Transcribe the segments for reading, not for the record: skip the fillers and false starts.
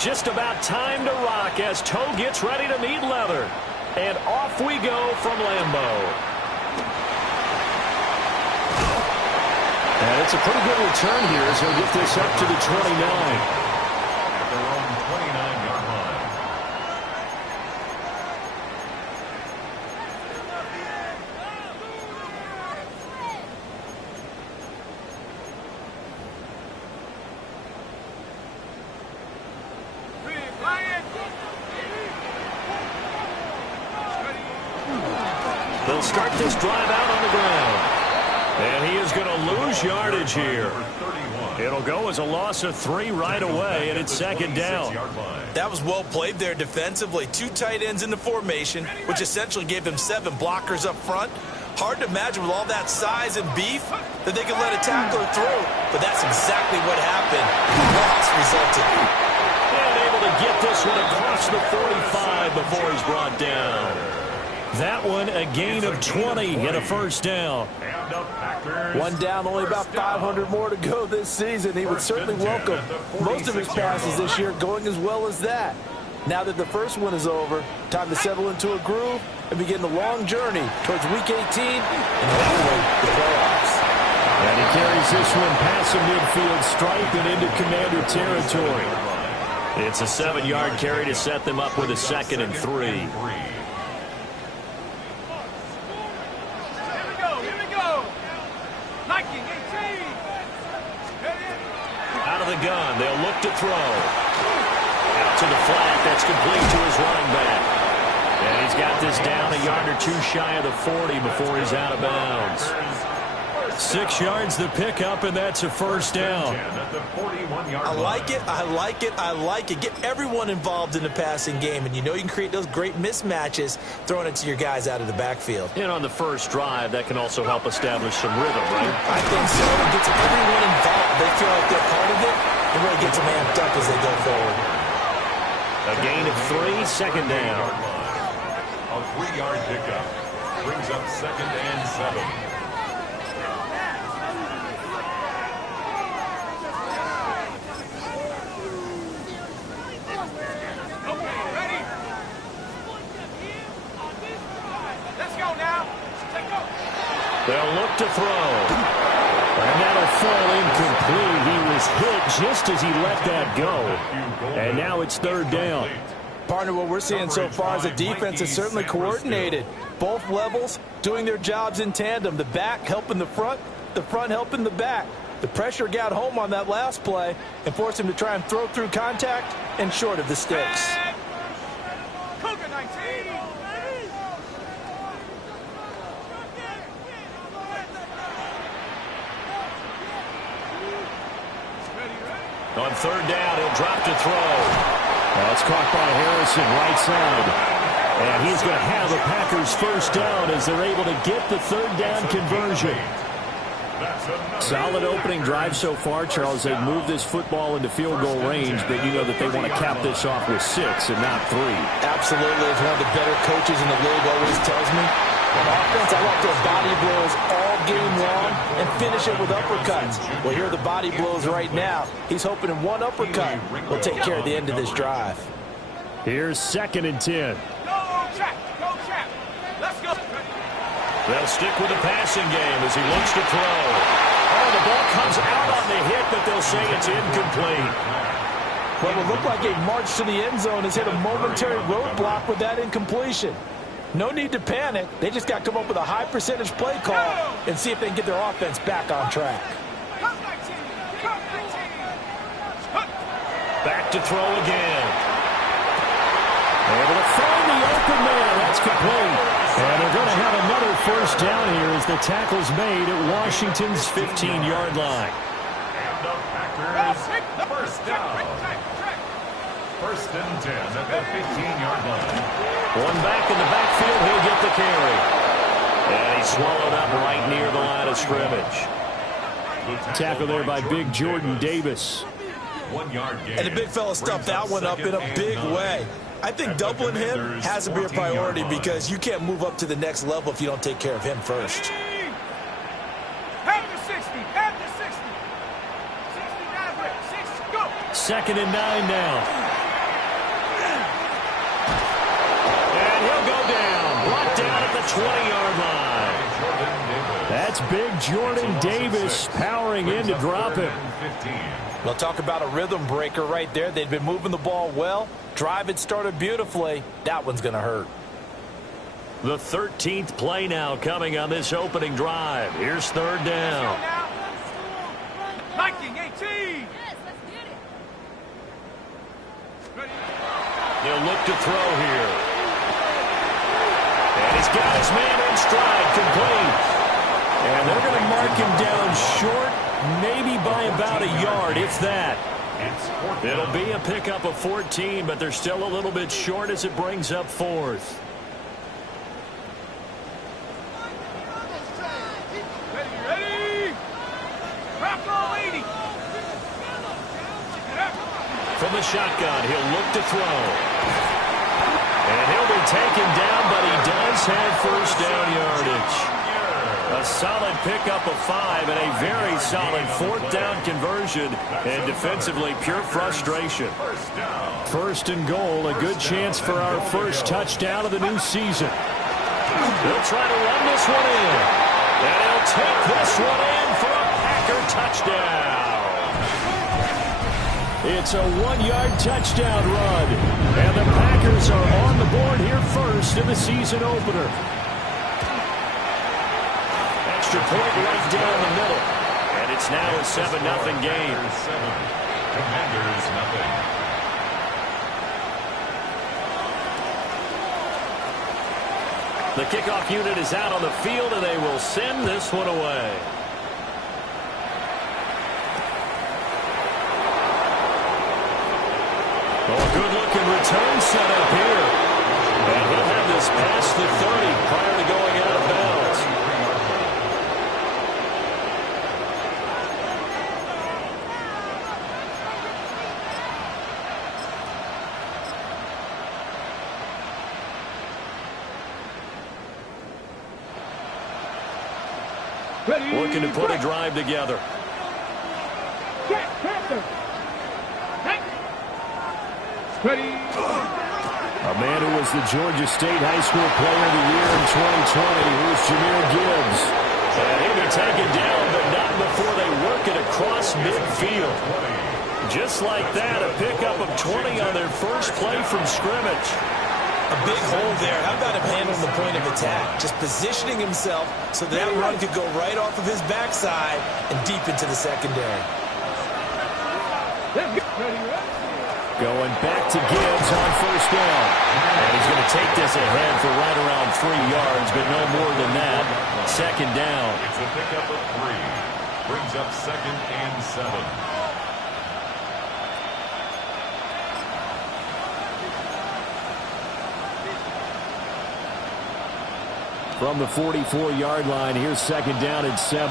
Just about time to rock as toe gets ready to meet leather. And off we go from Lambeau. And it's a pretty good return here as he'll get this up to the 29. Their own 29-yard line. They'll start this drive out on the ground. And he is going to lose yardage here. It'll go as a loss of 3 right away, and it's second down. That was well played there defensively. 2 tight ends in the formation, which essentially gave him 7 blockers up front. Hard to imagine with all that size and beef that they could let a tackler through. But that's exactly what happened. Loss resulted. And able to get this one across the 45 before he's brought down. That one a gain of 20 and a first down. One down, only about 500 more to go this season. He would certainly welcome most of his passes this year going as well as that. Now that the first one is over, time to settle into a groove and begin the long journey towards Week 18 and hopefully the playoffs. And he carries this one past the midfield stripe and into Commander territory. It's a 7-yard carry to set them up with a 2nd and 3. Out of the gun, they'll look to throw. Out to the flat, that's complete to his running back. And he's got this down a yard or 2 shy of the 40 before he's out of bounds. 6 yards the pickup, and that's a first down. I like it, I like it, I like it. Get everyone involved in the passing game, and you know you can create those great mismatches throwing it to your guys out of the backfield. And on the first drive, that can also help establish some rhythm, right? I think so. It gets everyone involved. They feel like they're part of it. It really gets them amped up as they go forward. A gain of 3, second down. A 3-yard pickup brings up 2nd and 7. They'll look to throw. And that'll fall incomplete. He was hit just as he let that go. And now it's 3rd down. Partner, what we're seeing so far is the defense is certainly coordinated. Both levels doing their jobs in tandem. The back helping the front helping the back. The pressure got home on that last play and forced him to try and throw through contact and short of the sticks. On 3rd down, he'll drop to throw. That's caught by Harrison, right side. And he's going to have the Packers first down as they're able to get the 3rd down conversion. Solid opening drive so far, Charles. They've moved this football into field goal range, but you know that they want to cap this off with 6 and not 3. Absolutely. As one of the better coaches in the league always tells me, on offense, I like those body blows all game long and finish it with uppercuts. Well, here are the body blows right now. He's hoping in one uppercut will take care of the end of this drive. Here's 2nd and 10. They'll stick with the passing game as he looks to throw. Oh, the ball comes out on the hit, but they'll say it's incomplete. What would look like a march to the end zone has hit a momentary roadblock with that incompletion. No need to panic. They just got to come up with a high percentage play call and see if they can get their offense back on track. Back to throw again. Able to find the open man. That's complete. And they're going to have another first down here as the tackle's made at Washington's 15-yard line. And the Packers first down. 1st and 10 at the 15-yard line. One back in the backfield, he'll get the carry. And he's swallowed up right near the line of scrimmage. Tackle there by big Jordan Davis. 1 yard gain. And the big fella stuffed that one up in a big way. I think doubling him has to be a priority because you can't move up to the next level if you don't take care of him first. Have the 60, have the 60. 60, 60, go. 2nd and 9 now. the 20-yard line. That's big Jordan Davis powering in to drop him. Well, talk about a rhythm breaker right there. They've been moving the ball well. Drive had started beautifully. That one's going to hurt. The 13th play now coming on this opening drive. Here's third down. Viking 18. He'll look to throw here. And he's got his man in stride, complete. And they're going to mark him down short, maybe by about a yard, if that. It'll be a pickup of 14, but they're still a little bit short as it brings up fourth. Ready? Rock all 80. From the shotgun, he'll look to throw. And he'll be taken down, but he does have first down yardage. A solid pickup of 5 and a very solid fourth down conversion. And defensively, pure frustration. First and goal, a good chance for our first touchdown of the new season. They'll try to run this one in. And he'll take this one in for a Packer touchdown. It's a 1-yard touchdown run. And the Packers are on the board here first in the season opener. Extra point right down the middle. And it's now a 7-0 game. Commanders nothing. The kickoff unit is out on the field, and they will send this one away. Oh, a good-looking return set up here. And he'll have this past the 30 prior to going out of bounds. Looking to put a drive together. Ready? A man who was the Georgia State High School Player of the Year in 2020, who's Jahmyr Gibbs. And he'll be taken down, but not before they work it across midfield. Just like that, a pickup of 20 on their first play from scrimmage. A big hole there. How about him handling the point of attack? Just positioning himself so that run could go right off of his backside and deep into the secondary. Going back to Gibbs on first down. And he's going to take this ahead for right around 3 yards, but no more than that. Second down. It's a pickup of 3. Brings up 2nd and 7. From the 44-yard line, here's second down and 7.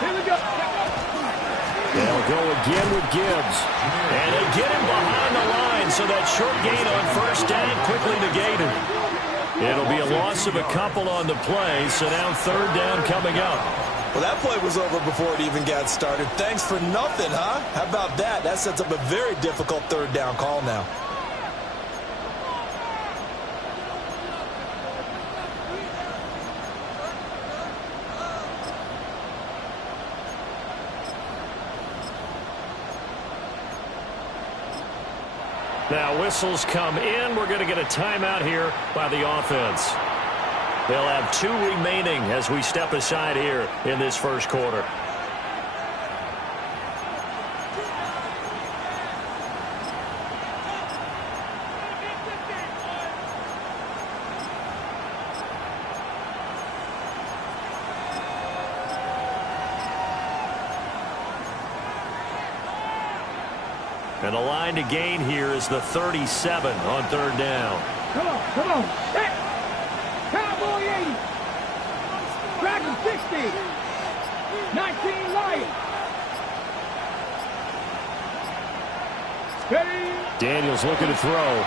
Here we go. They'll go again with Gibbs. And they get him behind the line, so that short gain on first down quickly negated. It'll be a loss of a couple on the play, so now third down coming up. Well, that play was over before it even got started. Thanks for nothing, huh? How about that? That sets up a very difficult third down call now. Now whistles come in. We're going to get a timeout here by the offense. They'll have 2 remaining as we step aside here in this first quarter. And the line to gain here is the 37 on third down. Come on. Hey. Cowboy 80. Dragon 60. 19 Lions. Ready? Daniels looking to throw.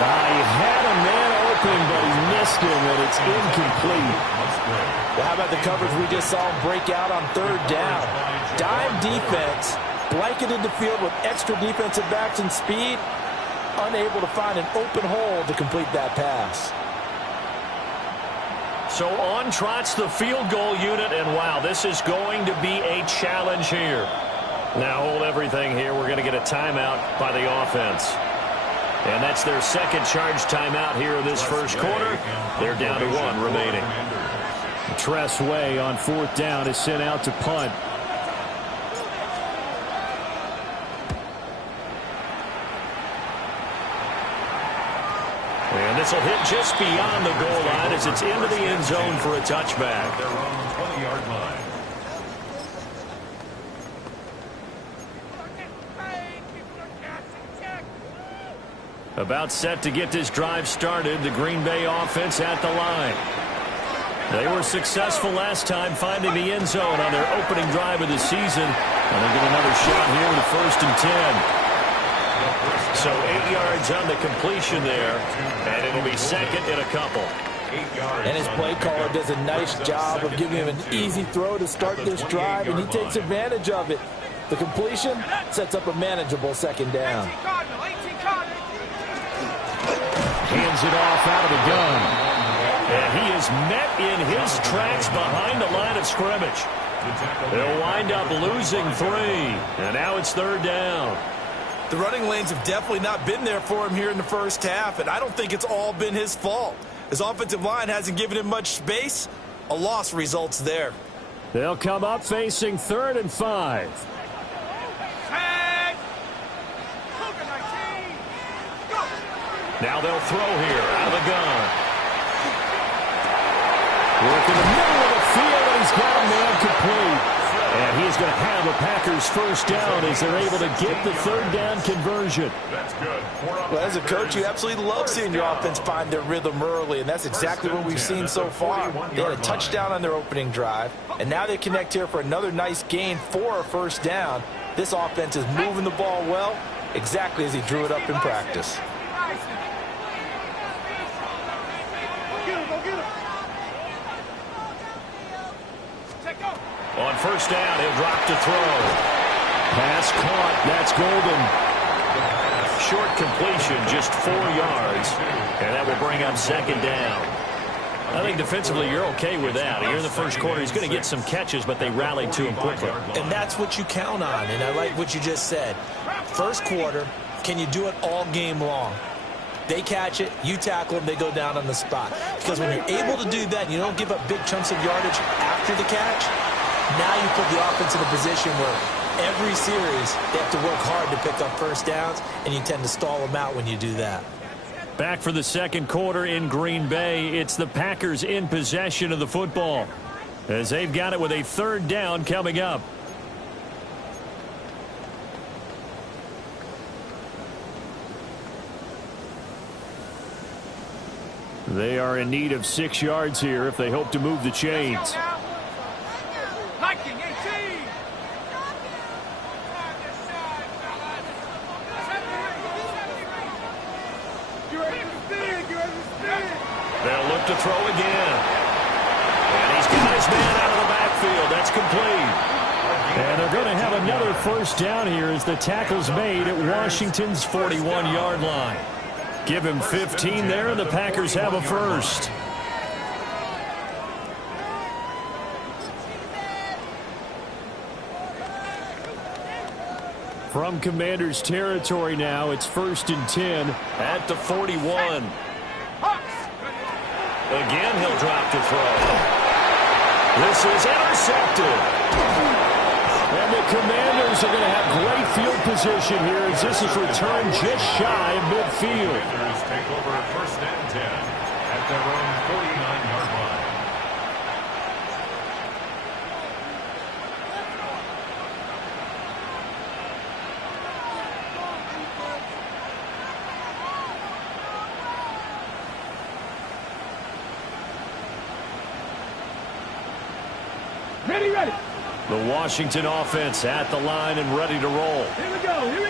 He had a man open, but he missed him, and it's incomplete. Well, how about the coverage we just saw him break out on third down? Dime defense, blanketed the field with extra defensive backs and speed. unable to find an open hole to complete that pass. So on trots the field goal unit, and wow, this is going to be a challenge here. Now hold everything here. We're going to get a timeout by the offense. And that's their second charge timeout here in this first quarter. They're down to 1 remaining. Tress Way on 4th down is sent out to punt. And this will hit just beyond the goal line as it's into the end zone for a touchback. Their own 20-yard line. About set to get this drive started. The Green Bay offense at the line. They were successful last time finding the end zone on their opening drive of the season. And they get another shot here with a 1st and 10. So 8 yards on the completion there. And it'll be second in a couple. And his play caller does a nice job of giving him an easy throw to start this drive, and he takes advantage of it. The completion sets up a manageable 2nd down. Hands it off out of the gun. And he is met in his tracks behind the line of scrimmage. They'll wind up losing 3. And now it's 3rd down. The running lanes have definitely not been there for him here in the first half, and I don't think it's all been his fault. His offensive line hasn't given him much space. A loss results there. They'll come up facing 3rd and 5. Now they'll throw here out of the gun. Work in the middle of the field, and he's got a man complete. And he's going to have a Packers 1st down as they're able to get the 3rd down conversion. That's good. Well, as a coach, you absolutely love seeing your offense find their rhythm early, and that's exactly what we've seen so far. They had a touchdown on their opening drive, and now they connect here for another nice gain for a 1st down. This offense is moving the ball well, exactly as he drew it up in practice. On 1st down, he'll drop to throw. Pass caught. That's Golden. Short completion, just 4 yards. And that will bring up 2nd down. I think defensively you're okay with that. Here in the first quarter, he's going to get some catches, but they rallied to him quickly. And that's what you count on, and I like what you just said. First quarter, can you do it all game long? They catch it, you tackle them, they go down on the spot. Because when you're able to do that, you don't give up big chunks of yardage after the catch. Now you put the offense in a position where every series they have to work hard to pick up 1st downs, and you tend to stall them out when you do that. Back for the 2nd quarter in Green Bay. It's the Packers in possession of the football as they've got it with a 3rd down coming up. They are in need of 6 yards here if they hope to move the chains. They'll look to throw again. And he's got his man out of the backfield. That's complete. And they're going to have another 1st down here as the tackle's made at Washington's 41-yard line. Give him 15 there, and the Packers have a 1st. From Commanders territory now, it's 1st and 10 at the 41. Again, he'll drop to throw. This is intercepted. And the Commanders are going to have great field position here as this is returned just shy of midfield. Commanders take over 1st and 10 at their own 49-yard line. Ready. The Washington offense at the line and ready to roll. Here we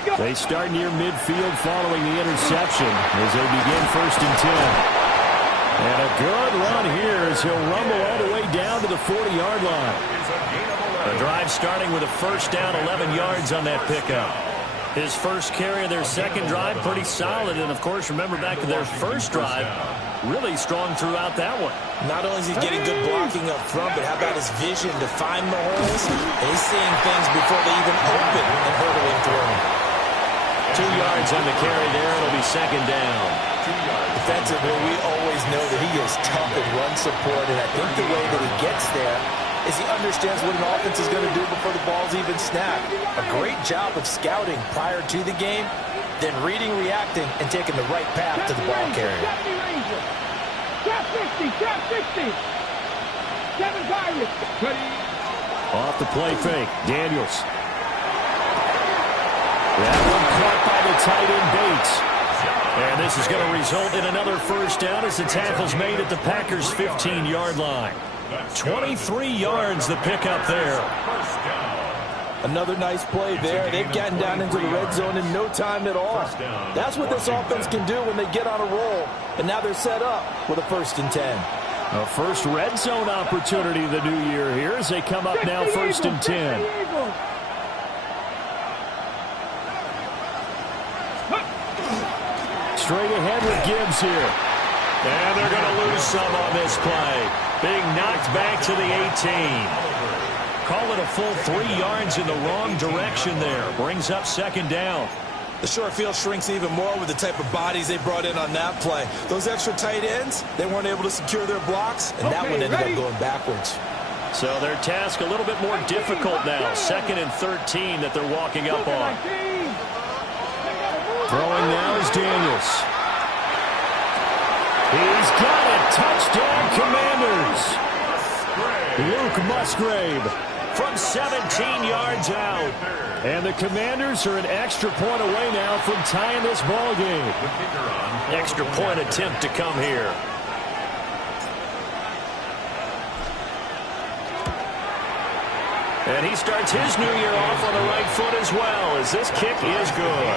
go. They start near midfield following the interception as they begin 1st and 10. And a good run here as he'll rumble all the way down to the 40-yard line. The drive starting with a 1st down, 11 yards on that pickup. His first carry of their second drive, pretty solid. And, of course, remember back to their first drive, really strong throughout that one. Not only is he getting good blocking up front, but how about his vision to find the holes? And he's seeing things before they even open and hurdling through them. 2 yards on the carry there. It'll be second down. Defensively, we always know that he is tough in run support, and I think the way that he gets there is he understands what an offense is going to do before the ball's even snapped. A great job of scouting prior to the game, then reading, reacting, and taking the right path to the ball carrier. Trap 60, trap 60. 7 Pirates. Off the play fake, Daniels. That one caught by the tight end Bates. And this is going to result in another first down as the tackle's made at the Packers' 15-yard line. 23 yards the pickup there. Another nice play there. They've gotten down into the red zone in no time at all. That's what this offense can do when they get on a roll. And now they're set up with a 1st and 10. A first red zone opportunity the new year here as they come up now 1st and 10. Straight ahead with Gibbs here. And they're going to lose some on this play. Being knocked back to the 18. Call it a full 3 yards in the wrong direction there. Brings up second down. The short field shrinks even more with the type of bodies they brought in on that play. Those extra tight ends, they weren't able to secure their blocks, and that one ended up going backwards. So their task a little bit more difficult now. 2nd and 13 that they're walking up on. Throwing now is Daniels. He's got it. Touchdown, Commanders. Luke Musgrave From 17 yards out. And the Commanders are an extra point away now from tying this ball game. Extra point attempt to come here. And he starts his new year off on the right foot as well, as this kick is good.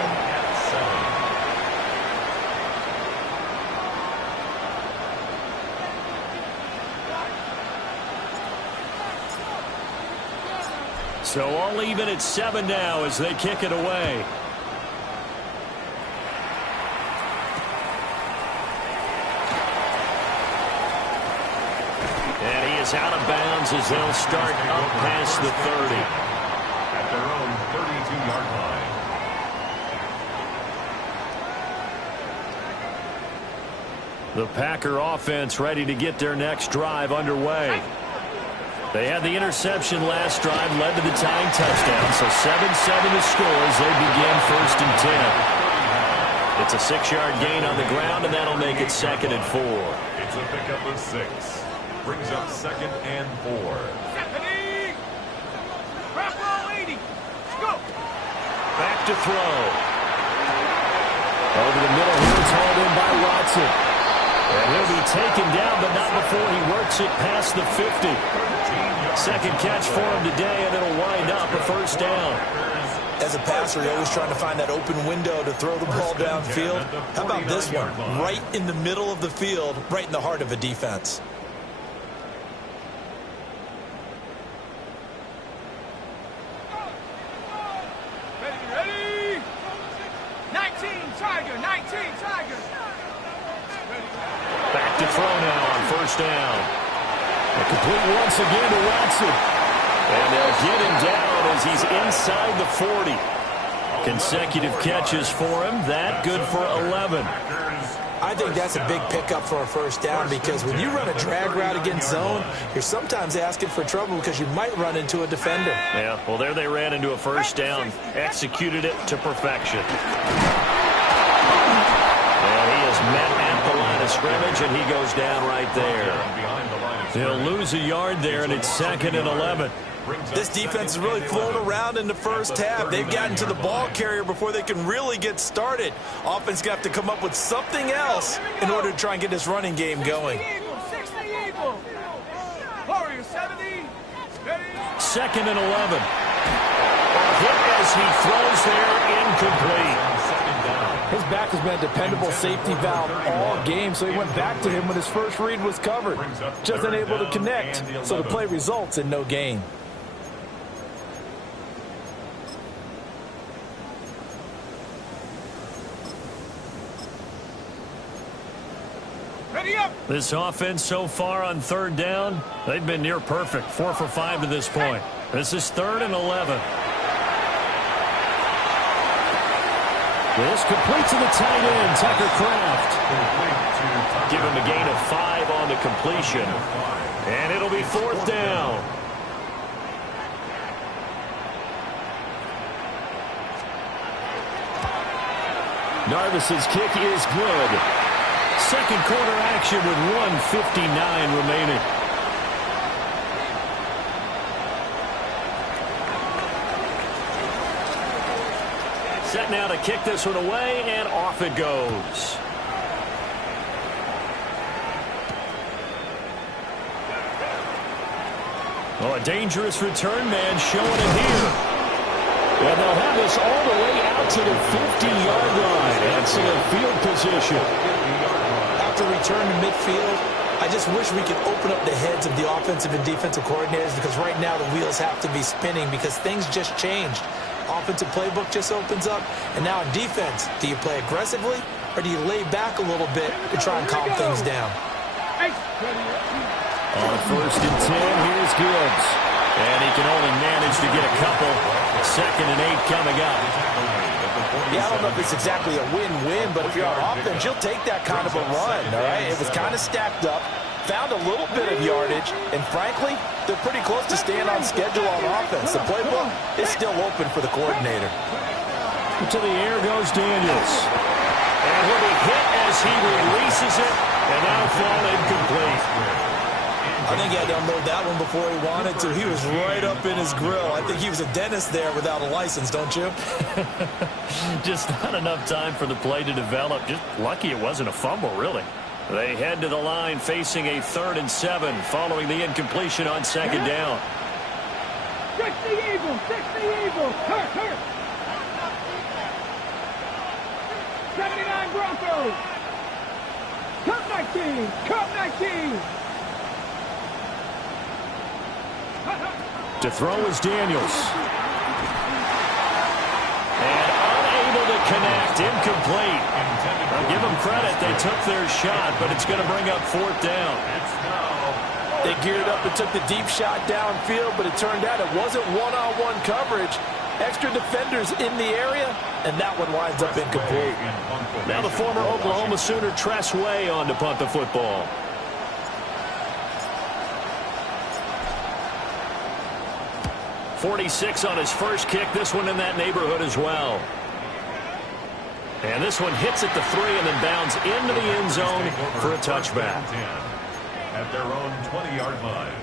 So all even at 7 now as they kick it away. And he is out of bounds as they'll start up past the 30. At their own 32-yard line. The Packer offense ready to get their next drive underway. They had the interception last drive, led to the tying touchdown. So 7-7 to score as they begin 1st and 10. It's a 6-yard gain on the ground, and that'll make it 2nd and 4. It's a pickup of 6. Brings up 2nd and 4. Back to throw. Over the middle here, it's hauled in by Watson. And he'll be taken down, but not before he works it past the 50. Second catch for him today, and it'll wind up a 1st down. As a passer, you're always trying to find that open window to throw the ball downfield. How about this one? Right in the middle of the field, right in the heart of a defense. Ready? 19, Tiger, 19, Tiger. Back to throw now on 1st down. A complete once again to Watson. And they'll get him down as he's inside the 40. Consecutive catches for him. That good for 11. I think that's a big pickup for a 1st down because when you run a drag route against zone, you're sometimes asking for trouble because you might run into a defender. Yeah, well, there they ran into a 1st down. Executed it to perfection. And he is met at the line of scrimmage, and he goes down right there. He'll lose a yard there, and it's 2nd and 11. This defense is really flown around in the first half. They've gotten to the ball carrier before they can really get started. Offense got to come up with something else in order to try and get this running game going. 2nd and 11. Hit as he throws there, incomplete. His back has been a dependable safety valve all game, so he went back to him when his first read was covered. Just unable to connect, so the play results in no gain. Ready up. This offense so far on third down, they've been near perfect. 4 for 5 to this point. This is 3rd and 11. This complete to the tight end, Tucker Kraft. Give him a gain of 5 on the completion. And it'll be 4th down. Narvis's kick is good. Second quarter action with 1:59 remaining. Set now to kick this one away, and off it goes. Oh, a dangerous return man showing it here. And they'll have this all the way out to the 50-yard line. Excellent field position. After return to midfield, I just wish we could open up the heads of the offensive and defensive coordinators, because right now the wheels have to be spinning because things just changed. Offensive playbook just opens up, and now in defense, do you play aggressively or do you lay back a little bit to try and calm things down? On 1st and 10, here's Gibbs. And he can only manage to get a couple. 2nd and 8 coming up. Yeah, I don't know if it's exactly a win-win, but if you're on offense, you'll take that kind of a run, all right? It was kind of stacked up, found a little bit of yardage, and frankly, they're pretty close to staying on schedule on offense. The playbook is still open for the coordinator. To the air goes Daniels. And he'll be hit as he releases it, and that'll fall incomplete. I think he had to unload that one before he wanted to. He was right up in his grill. I think he was a dentist there without a license, don't you? Just not enough time for the play to develop. Just lucky it wasn't a fumble, really. They head to the line facing a 3rd and 7 following the incompletion on 2nd down. 60 Eagles, 60 Eagles. Hurt. 79 Broncos. Cup 19. To throw is Daniels. And unable to connect. Incomplete. I'll give them credit. They took their shot, but it's going to bring up 4th down. They geared up and took the deep shot downfield, but it turned out it wasn't one-on-one coverage. Extra defenders in the area, and that one winds up incomplete. Now the former Oklahoma Sooner Tress Way on to punt the football. .46 on his first kick. This one in that neighborhood as well. And this one hits at the 3 and then bounds into the end zone for a touchback. At their own 20-yard line.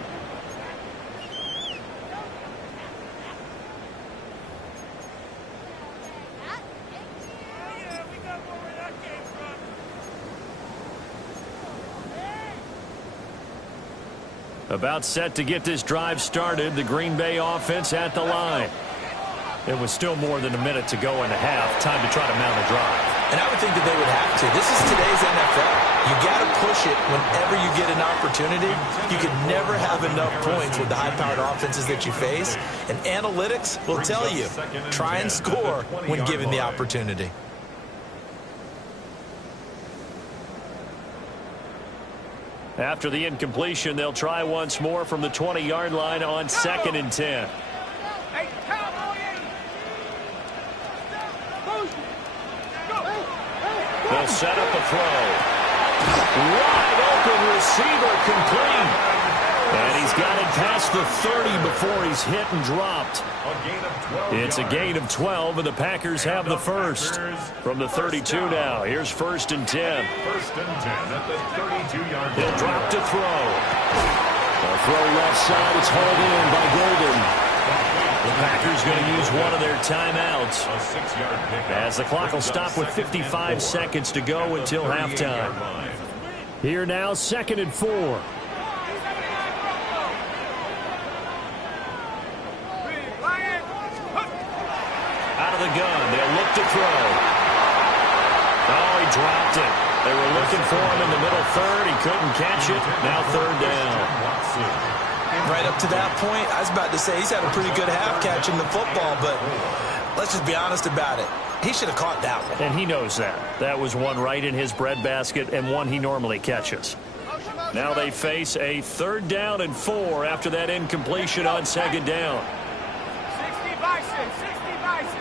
About set to get this drive started. The Green Bay offense at the line. It was still more than a minute to go in the half. Time to try to mount a drive. And I would think that they would have to. This is today's NFL. You got to push it whenever you get an opportunity. You can never have enough points with the high-powered offenses that you face. And analytics will tell you, try and score when given the opportunity. After the incompletion, they'll try once more from the 20-yard line on 2nd and 10. They'll set up a throw. Wide open receiver complete. And he's got it past the 30 before he's hit and dropped. It's a gain of 12, and the Packers have the first. From the 32 now, here's 1st and 10. 1st and 10 at the 32-yard line. He'll drop to throw. A throw left side. It's hauled in by Golden. The Packers going to use one of their timeouts. A 6-yard pickup. As the clock will stop with 55 seconds to go until halftime. Here now, 2nd and 4. Out of the gun, they'll look to throw. Oh, he dropped it. They were looking for him in the middle 3rd. He couldn't catch it. Now 3rd down. Right up to that point, I was about to say he's had a pretty good half catching the football, but let's just be honest about it. He should have caught that one. And he knows that. That was one right in his breadbasket and one he normally catches. Now they face a 3rd down and 4 after that incompletion on 2nd down. 60 bison, 60 bison.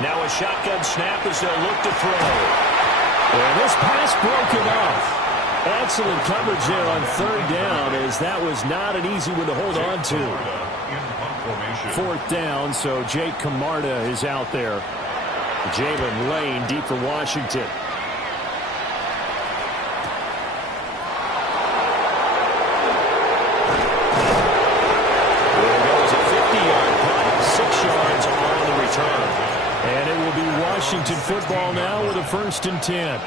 Now a shotgun snap as they'll look to throw. And this pass broken off. Excellent coverage there on 3rd down, as that was not an easy one to hold on to. 4th down, so Jake Camarda is out there. Jalen Lane deep for Washington. There goes a 50-yard punt, 6 yards on the return. And it will be Washington football now with a 1st and 10.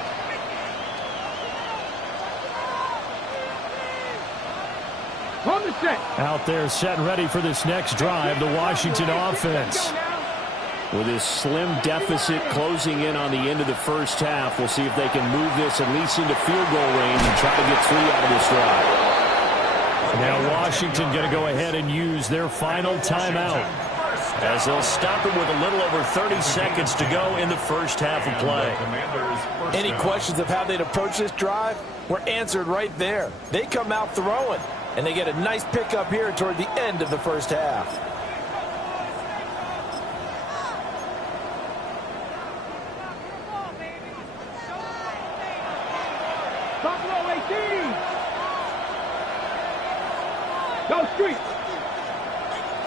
Out there set and ready for this next drive, the Washington offense. With this slim deficit closing in on the end of the 1st half, we'll see if they can move this at least into field goal range and try to get 3 out of this drive. Now Washington going to go ahead and use their final timeout, as they'll stop it with a little over 30 seconds to go in the 1st half of play. Any questions of how they'd approach this drive were answered right there. They come out throwing, and they get a nice pickup here toward the end of the 1st half. Buffalo 18. Go street.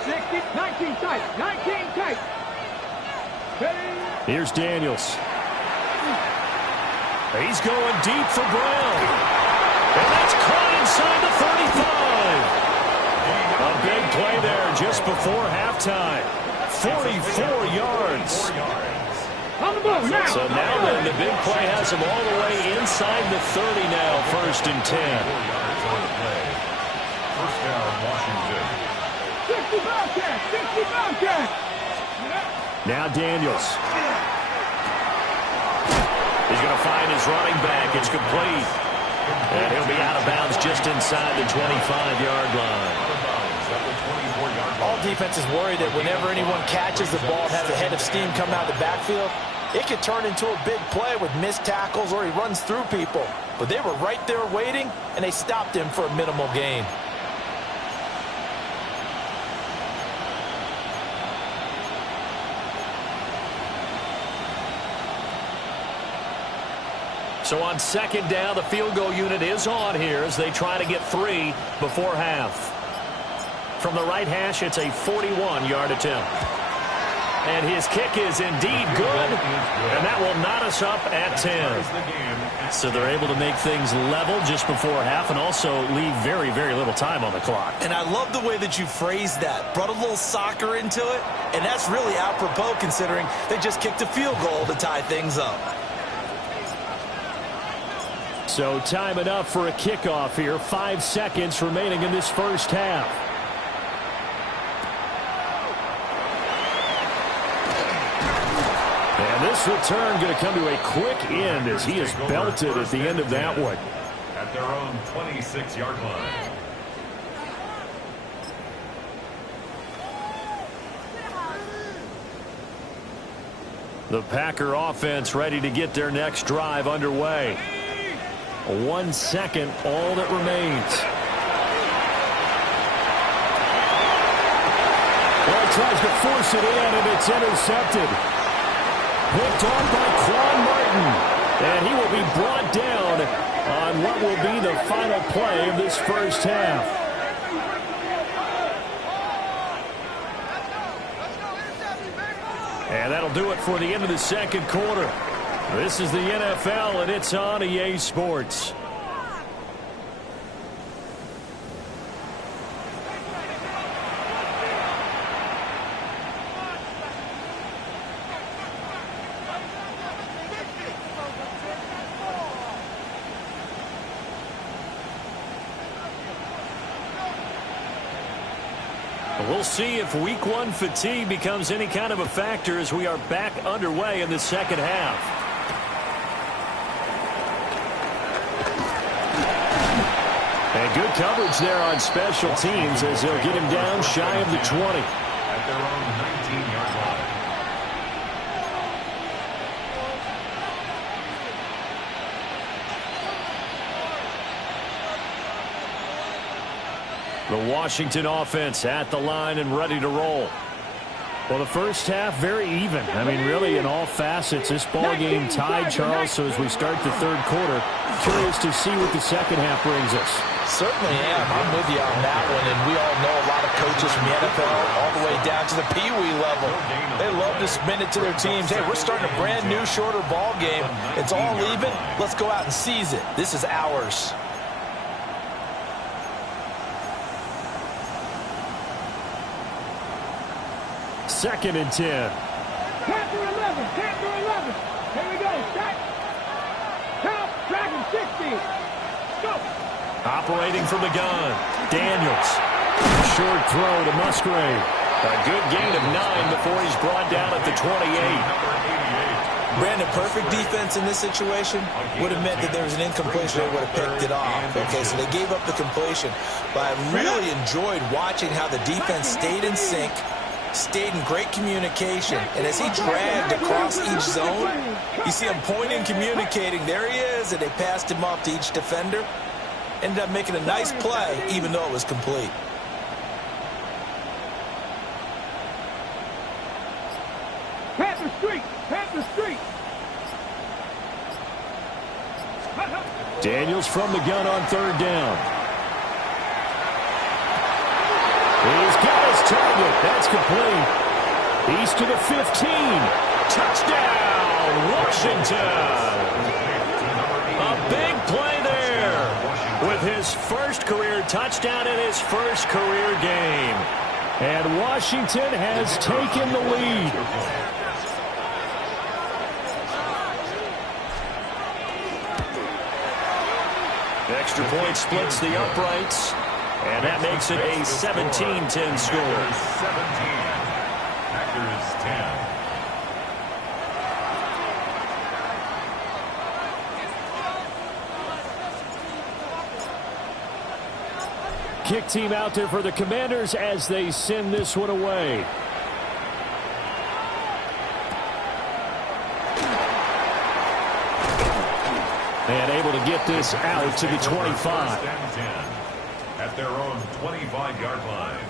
60, 19 tight, 19 tight. Here's Daniels. He's going deep for Brown. And that's caught inside the 35. A big play there just before halftime. 44 yards. On the move now. So now then, the big play has him all the way inside the 30 now, 1st and 10. 1st down, Washington. 60 Bobcat, 60 Bobcat. Now Daniels. He's going to find his running back. It's complete. And he'll be out of bounds just inside the 25-yard line. All defenses worry that whenever anyone catches the ball and has a head of steam coming out of the backfield, it could turn into a big play with missed tackles or he runs through people. But they were right there waiting, and they stopped him for a minimal gain. So on 2nd down, the field goal unit is on here as they try to get 3 before half. From the right hash, it's a 41-yard attempt. And his kick is indeed good, and that will knot us up at 10. So they're able to make things level just before half and also leave very, very little time on the clock. And I love the way that you phrased that. Brought a little soccer into it, and that's really apropos considering they just kicked a field goal to tie things up. So time enough for a kickoff here. 5 seconds remaining in this 1st half. And this return going to come to a quick end as he is belted at the end of that one. At their own 26-yard line. The Packer offense ready to get their next drive underway. 1 second, all that remains. Well, he tries to force it in, and it's intercepted. Picked off by Quan Martin. And he will be brought down on what will be the final play of this 1st half. And that'll do it for the end of the 2nd quarter. This is the NFL, and it's on EA Sports. We'll see if Week 1 fatigue becomes any kind of a factor as we are back underway in the 2nd half. And good coverage there on special teams as they'll get him down shy of the 20. At their own 19-yard line. The Washington offense at the line and ready to roll. Well, the first half, very even. I mean, really, in all facets, this ball game tied, Charles. So as we start the third quarter, curious to see what the second half brings us. Certainly am. I'm with you on that one. And we all know a lot of coaches from the NFL all the way down to the Pee-wee level. They love to spin it to their teams. Hey, we're starting a brand new, shorter ball game. It's all even. Let's go out and seize it. This is ours. Second and 10. Panther 11. Here we go. Set. Count. Dragon 60. Go. Operating from the gun. Daniels. Short throw to Musgrave. A good gain of 9 before he's brought down at the 28. Brandon, perfect defense in this situation would have meant that there was an incompletion. They would have picked it off. Okay, so they gave up the completion. But I really enjoyed watching how the defense stayed in sync, stayed in great communication. And as he dragged across each zone, you see him pointing, communicating. There he is, and they passed him off to each defender. Ended up making a nice play, even though it was complete. Panther Street. Daniels from the gun on third down. He's got his target. That's complete. He's to the 15. Touchdown, Washington. A big play there with his first career touchdown in his first career game. And Washington has taken the lead. Extra point splits the uprights, and that makes it a 17-10 score. 17. Packers 10. Kick team out there for the Commanders as they send this one away. And able to get this out to the 25. First and 10 at their own 25-yard line.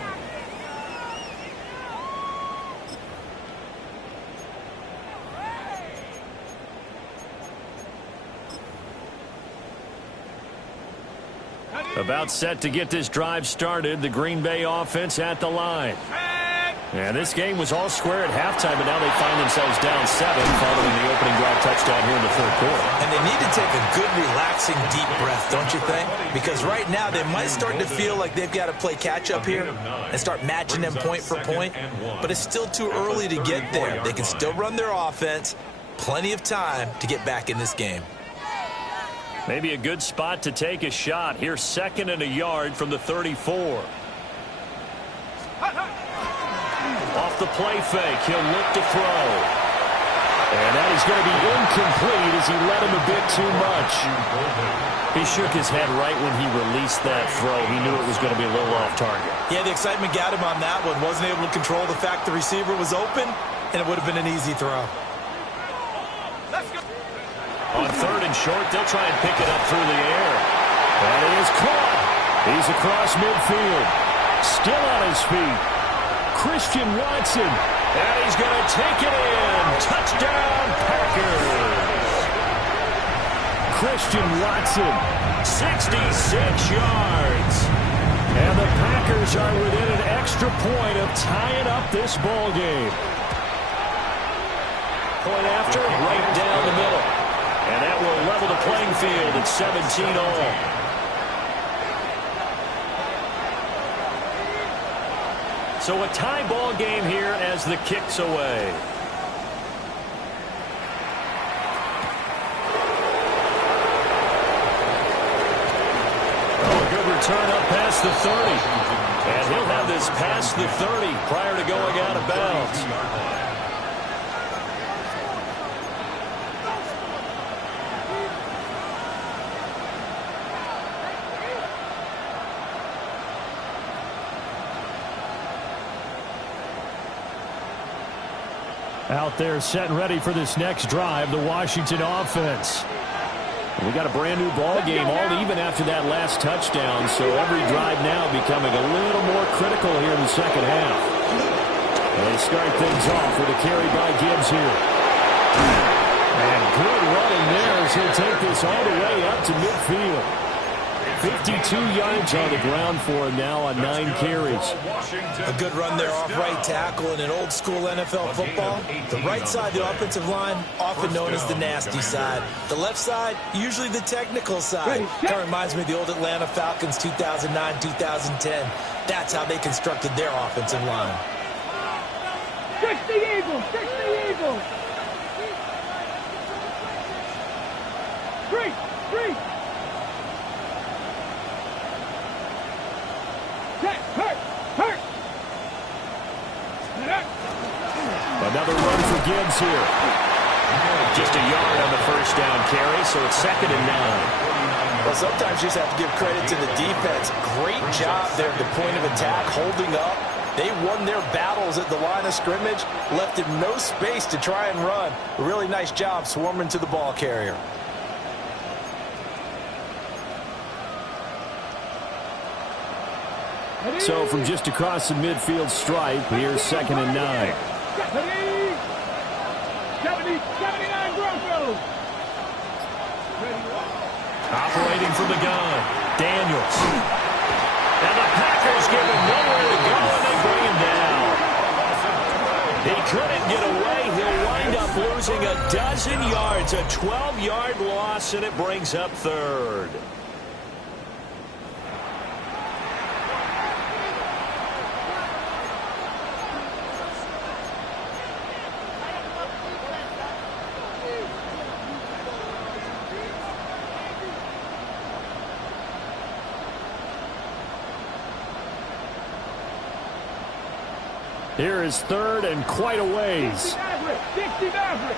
About set to get this drive started. The Green Bay offense at the line. And this game was all square at halftime, but now they find themselves down 7 following the opening drive touchdown here in the third quarter. And they need to take a good, relaxing, deep breath, don't you think? Because right now they might start to feel like they've got to play catch-up here and start matching them point for point. But it's still too early to get there. They can still run their offense. Plenty of time to get back in this game. Maybe a good spot to take a shot. Here's 2nd and a yard from the 34. Off the play fake, he'll look to throw. And that is going to be incomplete as he led him a bit too much. He shook his head right when he released that throw. He knew it was going to be a little off target. Yeah, the excitement got him on that one. Wasn't able to control the fact the receiver was open, and it would have been an easy throw. On 3rd and short, they'll try and pick it up through the air. That is caught. He's across midfield. Still on his feet. Christian Watson. And he's going to take it in. Touchdown, Packers. Christian Watson, 66 yards. And the Packers are within an extra point of tying up this ball game. Point after, right down the middle. And that will level the playing field at 17 all. So a tie ball game here as the kick's away. Oh, good return up past the 30. And he'll have this past the 30 prior to going out of bounds. Out there set and ready for this next drive, the Washington offense. We got a brand new ball game, all even after that last touchdown, so every drive now becoming a little more critical here in the second half. And they start things off with a carry by Gibbs here. And good running there as he'll take this all the way up to midfield. 52 yards on the ground for him now on 9 carries. A good run there off right tackle in an old school NFL football. The right side of the offensive line, often known as the nasty side. The left side, usually the technical side. Kind of reminds me of the old Atlanta Falcons 2009-2010. That's how they constructed their offensive line. Fix the Eagles! Fix the Eagles! Free! Hurt! Another run for Gibbs here. Just a yard on the first down carry, so it's 2nd and 9. Well, sometimes you just have to give credit to the defense. Great job there at the point of attack, holding up. They won their battles at the line of scrimmage, left him no space to try and run. A really nice job swarming to the ball carrier. So from just across the midfield stripe, here's 2nd and 9. 79 Broncos! Operating from the gun, Daniels. And the Packers give him nowhere to go, and they bring him down. He couldn't get away. He'll wind up losing a dozen yards, a 12-yard loss, and it brings up 3rd. Here is 3rd and quite a ways. 60 Maverick!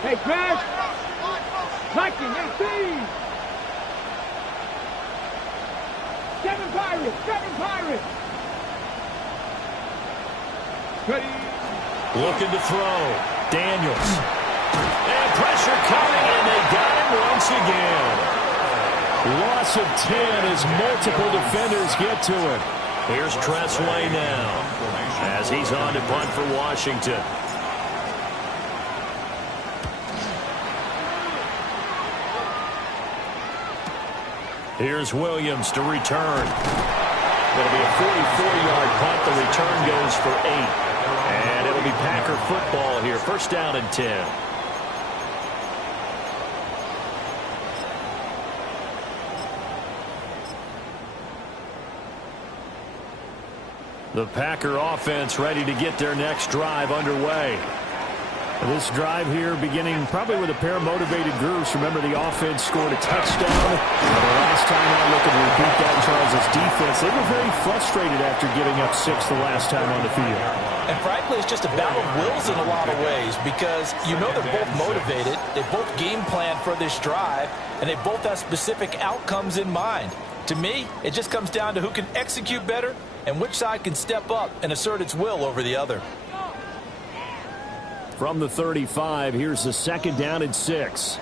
Hey, Crash! Viking, 18! 7 Pirates! Ready? Looking to throw. Daniels. And pressure coming, and they got him once again. Loss of 10 as multiple defenders get to him. Here's Tressway now as he's on to punt for Washington. Here's Williams to return. It'll be a 44-yard punt. The return goes for 8. And it'll be Packer football here. 1st down and 10. The Packer offense ready to get their next drive underway. This drive here beginning probably with a pair of motivated groups. Remember, the offense scored a touchdown. And the last time out, looking to repeat that in Charles' defense. They were very frustrated after giving up 6 the last time on the field. And frankly, it's just a battle of wills in a lot of ways because you know they're both motivated. They both game plan for this drive, and they both have specific outcomes in mind. To me, it just comes down to who can execute better and which side can step up and assert its will over the other. From the 35, here's the 2nd down and 6.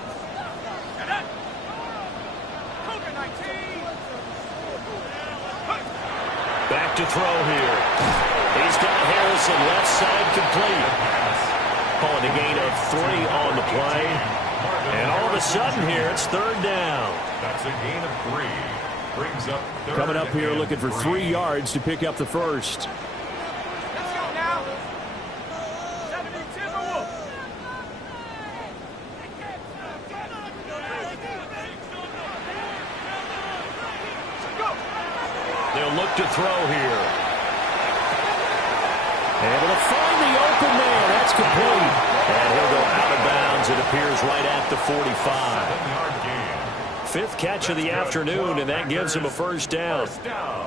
Back to throw here. He's got Harrison left side complete. Calling a gain of 3 on the play. And all of a sudden here, it's 3rd down. That's a gain of 3. Brings up Coming up here looking for 3 yards to pick up the first. Let's go now! 70 Timberwolves! They'll look to throw here. Able to find the open man. That's complete. And he'll go out of bounds. It appears right at the 45. 7-yard gain. 5th catch of the afternoon, and that gives him a 1st down. 1st down.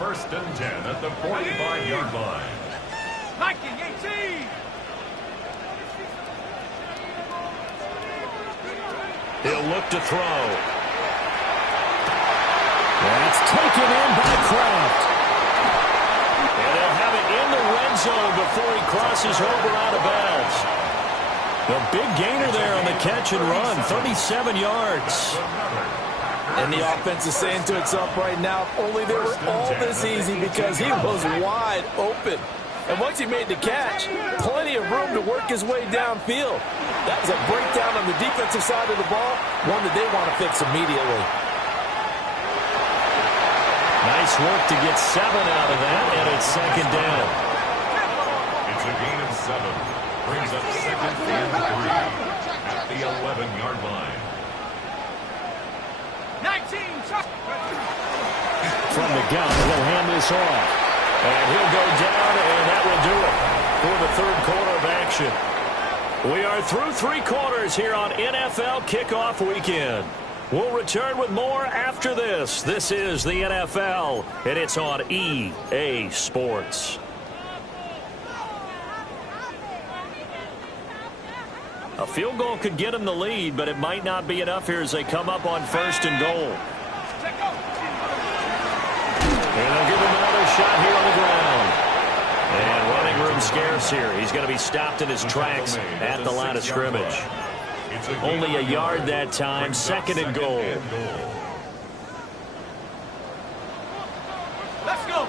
1st and 10 at the 45-yard line. Viking, 18! He'll look to throw. That's taken in by Kraft. And they'll have it in the red zone before he crosses over out of bounds. A big gainer there on the catch and run, 37 yards. And the offense is saying to itself right now, only they were all this easy because he was wide open. And once he made the catch, plenty of room to work his way downfield. That was a breakdown on the defensive side of the ball, one that they want to fix immediately. Nice work to get 7 out of that, and it's second down. It's a gain of 7. Brings up second and 3 at the 11-yard line. 19. From the gun, he'll hand this off. And he'll go down, and that will do it for the third quarter of action. We are through 3 quarters here on NFL Kickoff Weekend. We'll return with more after this. This is the NFL, and it's on EA Sports. A field goal could get them the lead, but it might not be enough here as they come up on 1st and goal. And they'll give him another shot here on the ground. And running room scarce here. He's going to be stopped in his tracks at the line of scrimmage. Only a yard that time, 2nd and goal. Let's go.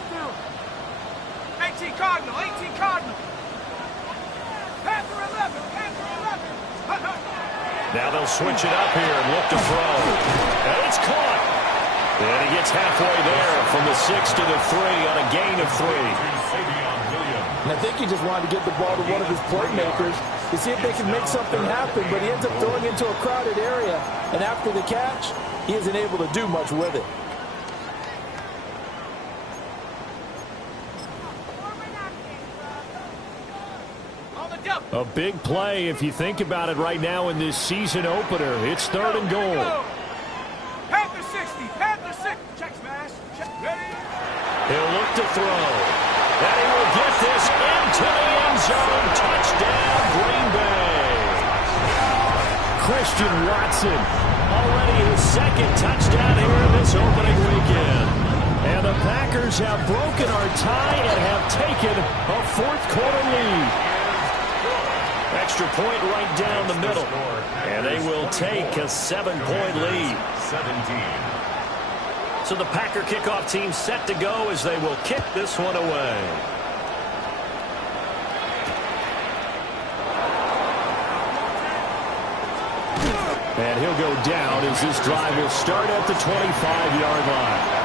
18 Cardinal, 18 Cardinal. Panther 11, Panther 11. Now they'll switch it up here and look to throw. And it's caught. And he gets halfway there from the 6 to the 3 on a gain of 3. And I think he just wanted to get the ball to one of his playmakers to see if they can make something happen, but he ends up throwing into a crowded area. And after the catch, he isn't able to do much with it. A big play if you think about it right now in this season opener. It's 3rd and goal. Panther 60, Panther 6. Check smash. Check. Ready? He'll look to throw. And he will get this into the end zone. Touchdown, Green Bay. Christian Watson, already his 2nd touchdown here this opening weekend. And the Packers have broken our tie and have taken a 4th quarter lead. Extra point right down the middle. And they will take a 7-point lead. 17. So the Packer kickoff team set to go as they will kick this one away. And he'll go down as this drive will start at the 25-yard line.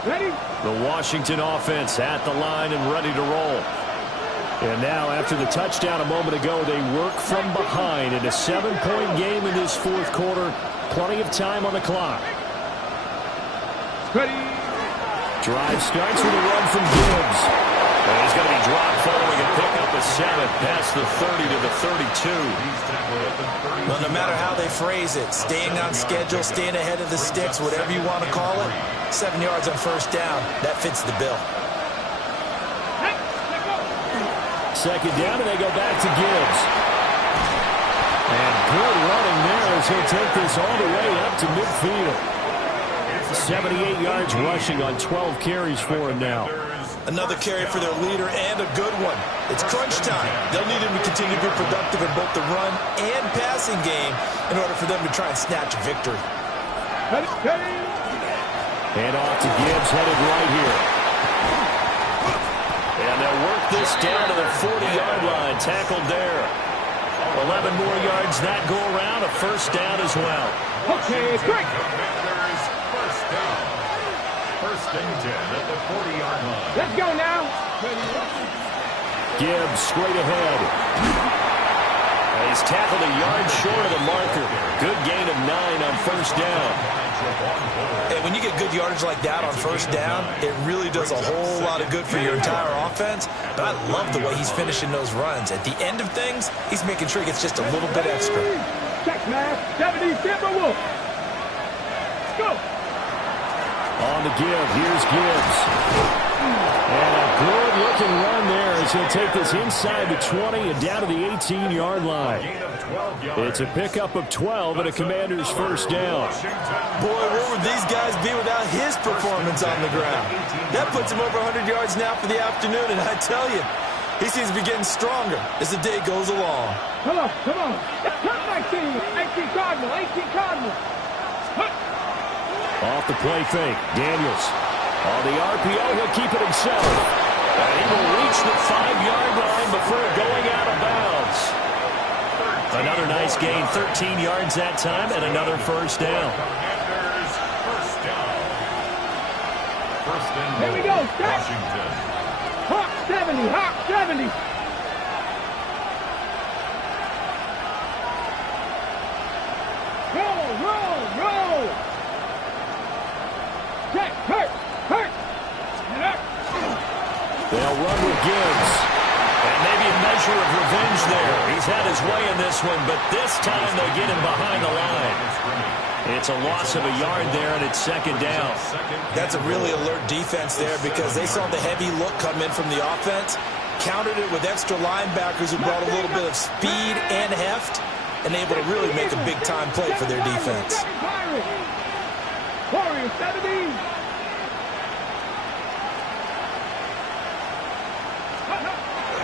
Ready? The Washington offense at the line and ready to roll. And now after the touchdown a moment ago, they work from behind in a 7-point game in this 4th quarter. Plenty of time on the clock. Ready? Drive starts with a run from Gibbs. And he's going to be dropped following and pick up a 7 past the 30 to the 32. Well, no matter how they phrase it, staying on schedule, staying ahead of the sticks, whatever you want to call it, 7 yards on 1st down, that fits the bill. 2nd down, and they go back to Gibbs. And good running there as he'll take this all the way up to midfield. 78 yards rushing on 12 carries for him now. Another carry for their leader and a good one. It's crunch time. They'll need him to continue to be productive in both the run and passing game in order for them to try and snatch a victory. And off to Gibbs, headed right here. And they'll work this down to the 40-yard line. Tackled there. 11 more yards that go around. A 1st down as well. Okay, quick. First down. 1st and 10 at the 40-yard line. Let's go now. Gibbs straight ahead. And he's tackled a yard short of the marker. Good gain of 9 on 1st down. And when you get good yardage like that on 1st down, it really does a whole lot of good for your entire offense. But I love the way he's finishing those runs. At the end of things, he's making sure he gets just a little bit extra. Check smash. 70 Timberwolf. Let's go. On the give, here's Gibbs. And a Good-looking run there as he'll take this inside the 20 and down to the 18-yard line. It's a pickup of 12 and a Commander's first down. Boy, where would these guys be without his performance on the ground? That puts him over 100 yards now for the afternoon, and I tell you, he seems to be getting stronger as the day goes along. Come on, come on. Come 19. 18 Cardinal, 18 Cardinal. Off the play fake, Daniels. On the RPO, he'll keep it himself. And he will reach the 5-yard line before going out of bounds. Another nice gain, 13 yards that time, and another first down. Here we go, Washington. Hawk 70, Hawk 70. Roll. Check, hurt. They'll run with Gibbs. And maybe a measure of revenge there. He's had his way in this one, but this time they get him behind the line. It's a loss of a yard there, and it's second down. That's a really alert defense there because they saw the heavy look come in from the offense, countered it with extra linebackers who brought a little bit of speed and heft, and able to really make a big-time play for their defense. Warriors 70.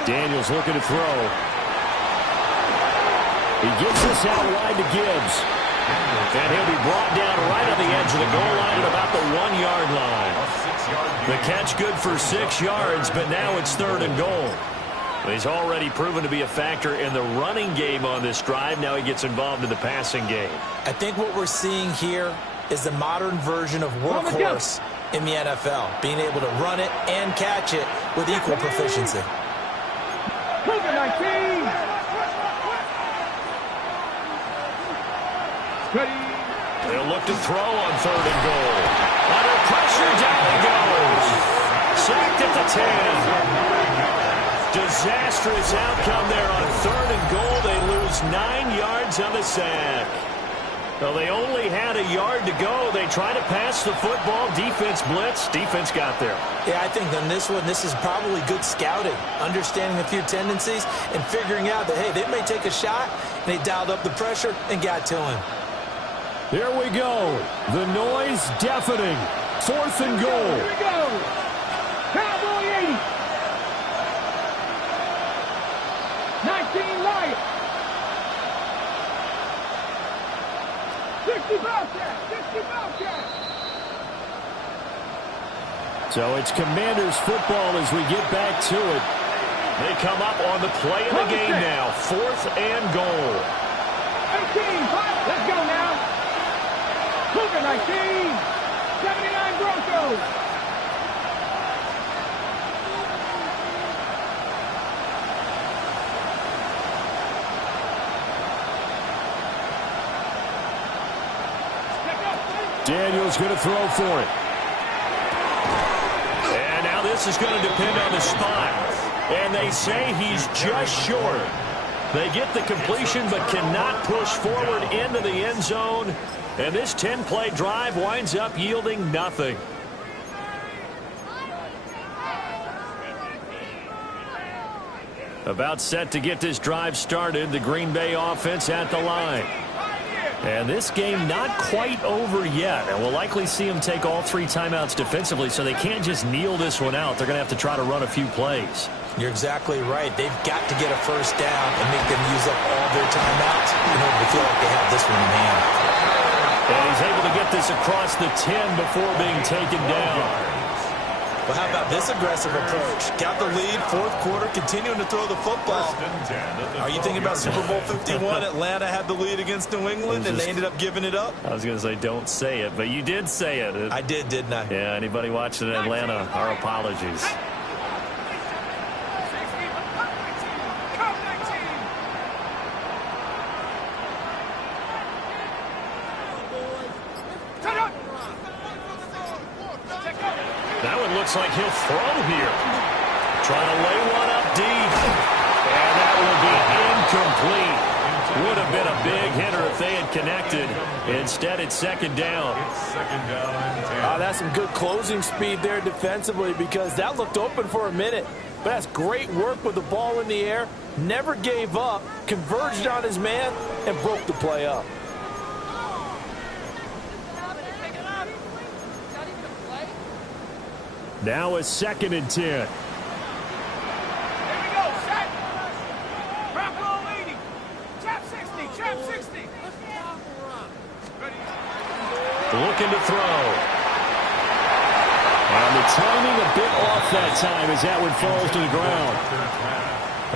Daniels looking to throw. He gives this out wide to Gibbs. And he'll be brought down right on the edge of the goal line at about the 1-yard line. The catch good for 6 yards, but now it's third and goal. He's already proven to be a factor in the running game on this drive. Now he gets involved in the passing game. I think what we're seeing here is the modern version of workhorse in the NFL, being able to run it and catch it with equal proficiency. Cougar 19. They'll look to throw on third and goal. Under pressure, down he goes. Sacked at the 10. Disastrous outcome there on third and goal. They lose 9 yards on the sack. Well, they only had a yard to go. They try to pass the football. Defense blitz. Defense got there. Yeah, I think on this one, this is probably good scouting, understanding a few tendencies and figuring out that, hey, they may take a shot, and they dialed up the pressure and got to him. Here we go. The noise deafening. Fourth and goal. Here we go. Cowboy 80. 19 Lions. 60 Bobcats. 60 Bobcats. So it's Commanders football as we get back to it. They come up on the play of the game now. Fourth and goal. 18. Let's go now. Cougar 19. 79 Broncos. Daniels going to throw for it. And now this is going to depend on the spot. And they say he's just short. They get the completion but cannot push forward into the end zone. And this 10-play drive winds up yielding nothing. About set to get this drive started, the Green Bay offense at the line. And this game not quite over yet. And we'll likely see them take all 3 timeouts defensively, so they can't just kneel this one out. They're going to have to try to run a few plays. You're exactly right. They've got to get a first down and make them use up all their timeouts in order to feel like they have this one in hand. And he's able to get this across the 10 before being taken down. Well, how about this aggressive approach? Got the lead, fourth quarter, continuing to throw the football. Are you thinking about Super Bowl 51? Atlanta had the lead against New England, and they ended up giving it up? I was going to say, don't say it, but you did say it. I did, didn't I? Yeah, anybody watching in Atlanta, our apologies. That one looks like he'll throw here. Trying to lay one up deep. And that will be incomplete. Would have been a big hitter if they had connected. Instead, it's second down. It's second down and 10. That's some good closing speed there defensively because that looked open for a minute. But that's great work with the ball in the air. Never gave up, converged on his man, and broke the play up. Now it's second and 10. Here we go, set. Drop roll leading. Trap 60, trap 60. Looking to throw. And the timing a bit off that time as that one falls to the ground.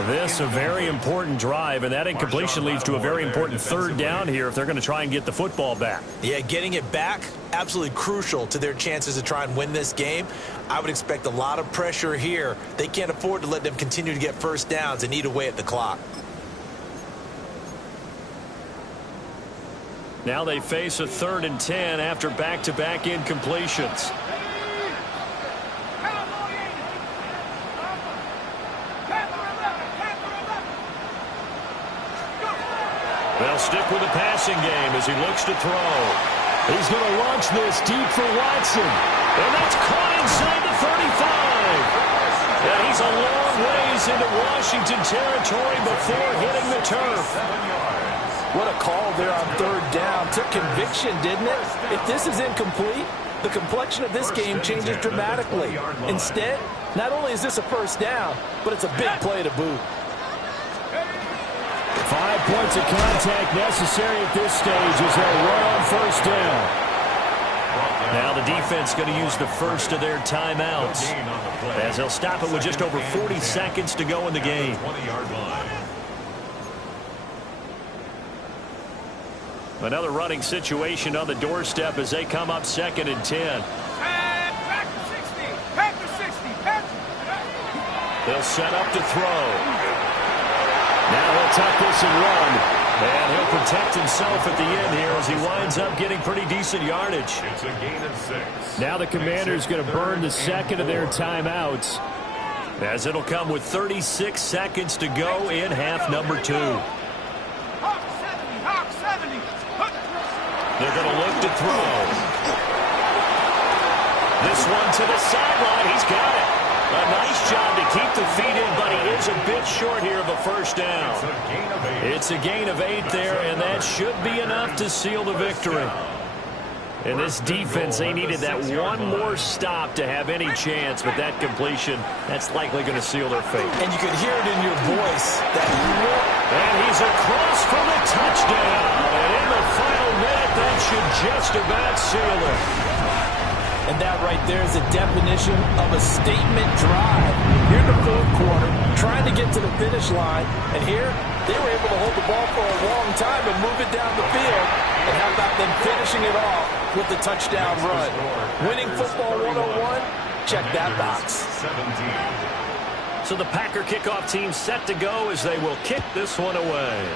This a very important drive, and that incompletion leads to a very important third down here if they're going to try and get the football back. Yeah, getting it back, absolutely crucial to their chances to try and win this game. I would expect a lot of pressure here. They can't afford to let them continue to get first downs and eat away at the clock. Now they face a third and 10 after back-to-back incompletions. They'll stick with the passing game as he looks to throw. He's going to launch this deep for Watson. And that's caught inside the 35. And he's a long ways into Washington territory before hitting the turf. What a call there on third down. Took conviction, didn't it? If this is incomplete, the complexion of this game changes dramatically. Instead, not only is this a first down, but it's a big play to boot. 5 points of contact necessary at this stage as they'll run on first down. Now the defense going to use the first of their timeouts as they'll stop it with just over 40 seconds to go in the game. Another running situation on the doorstep as they come up second and 10. They'll set up to throw. Now he'll tuck this and run. And he'll protect himself at the end here as he winds up getting pretty decent yardage. It's a gain of 6. Now the Commanders going to burn the second of their timeouts as it'll come with 36 seconds to go in half number 2. They're going to look to throw. This one to the sideline. He's got it. A nice job to keep the feet in, but he is a bit short here of a first down. It's a gain of 8 there, and that should be enough to seal the victory. In this defense, they needed that one more stop to have any chance, but that completion, that's likely going to seal their fate. And you could hear it in your voice that and he's across for the touchdown. And in the final minute, that should just about seal it. And that right there is a definition of a statement drive. Here in the fourth quarter, trying to get to the finish line. And here, they were able to hold the ball for a long time and move it down the field. And how about them finishing it off with the touchdown run? Winning football 101, check that box. 17. So the Packer kickoff team set to go as they will kick this one away.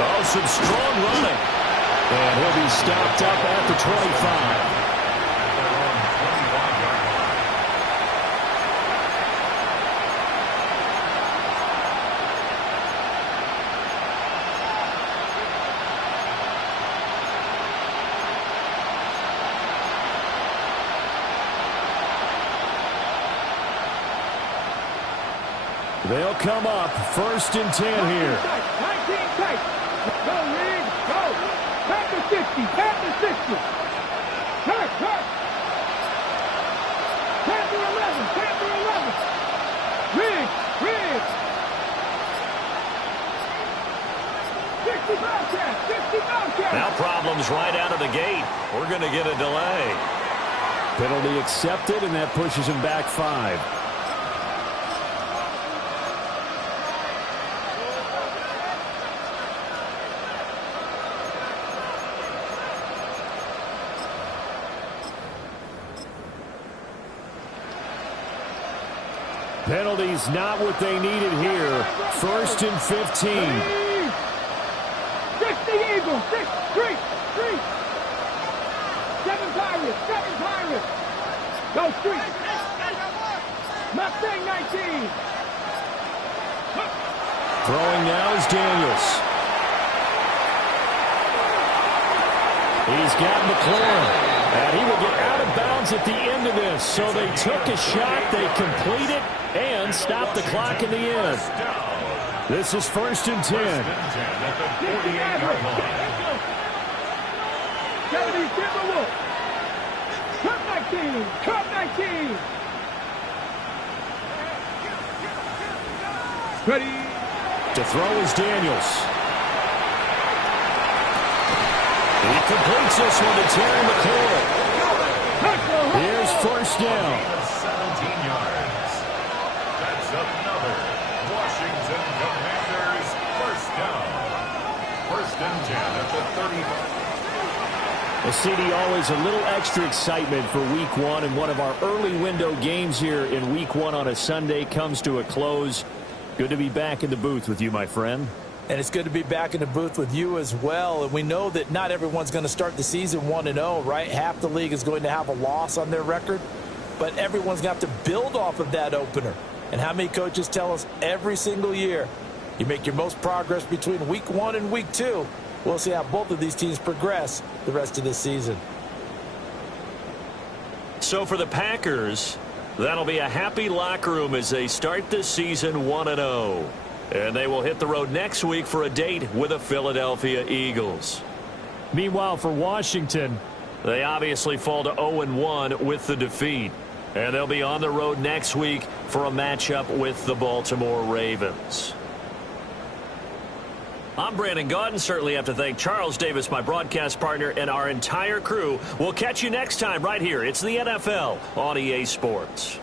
Oh, some strong running. And he'll be stopped up at the 25. They'll come up first and 10 here. 19 tight. Go, Reed. Go. Panther 60. Panther 60. Hurt, hurt. Panther 11. Panther 11. Reed. Reed. 60 Bobcat. 60 Bobcat. Now problems right out of the gate. We're going to get a delay. Penalty accepted, and that pushes him back 5. Penalties not what they needed here. First and 15. 60 Eagles. 6, 3, 3. 7 Pirates. 7 Pirates. Go, 3. Mustang 19. Throwing now is Daniels. He's got McLaurin. And he will get out of bounds at the end of this. So they took a shot, they complete it, and stop the clock in the end. This is 1st and 10. At the 48-yard line. Kennedy Timberwolf. Cup 19. Cup 19. Ready. To throw is Daniels. He completes this one to Terry McLaurin. Here's 1st down. 17 yards. That's another Washington Commanders 1st down. 1st and 10 at the 35. Well, CD, always a little extra excitement for Week 1, and one of our early window games here in Week 1 on a Sunday comes to a close. Good to be back in the booth with you, my friend. And it's good to be back in the booth with you as well. And we know that not everyone's going to start the season 1-0, right? Half the league is going to have a loss on their record. But everyone's going to have to build off of that opener. And how many coaches tell us every single year, you make your most progress between Week 1 and Week 2. We'll see how both of these teams progress the rest of this season. So for the Packers, that'll be a happy locker room as they start this season 1-0. And they will hit the road next week for a date with the Philadelphia Eagles. Meanwhile, for Washington, they obviously fall to 0-1 with the defeat. And they'll be on the road next week for a matchup with the Baltimore Ravens. I'm Brandon Gaudin. Certainly have to thank Charles Davis, my broadcast partner, and our entire crew. We'll catch you next time right here. It's the NFL on EA Sports.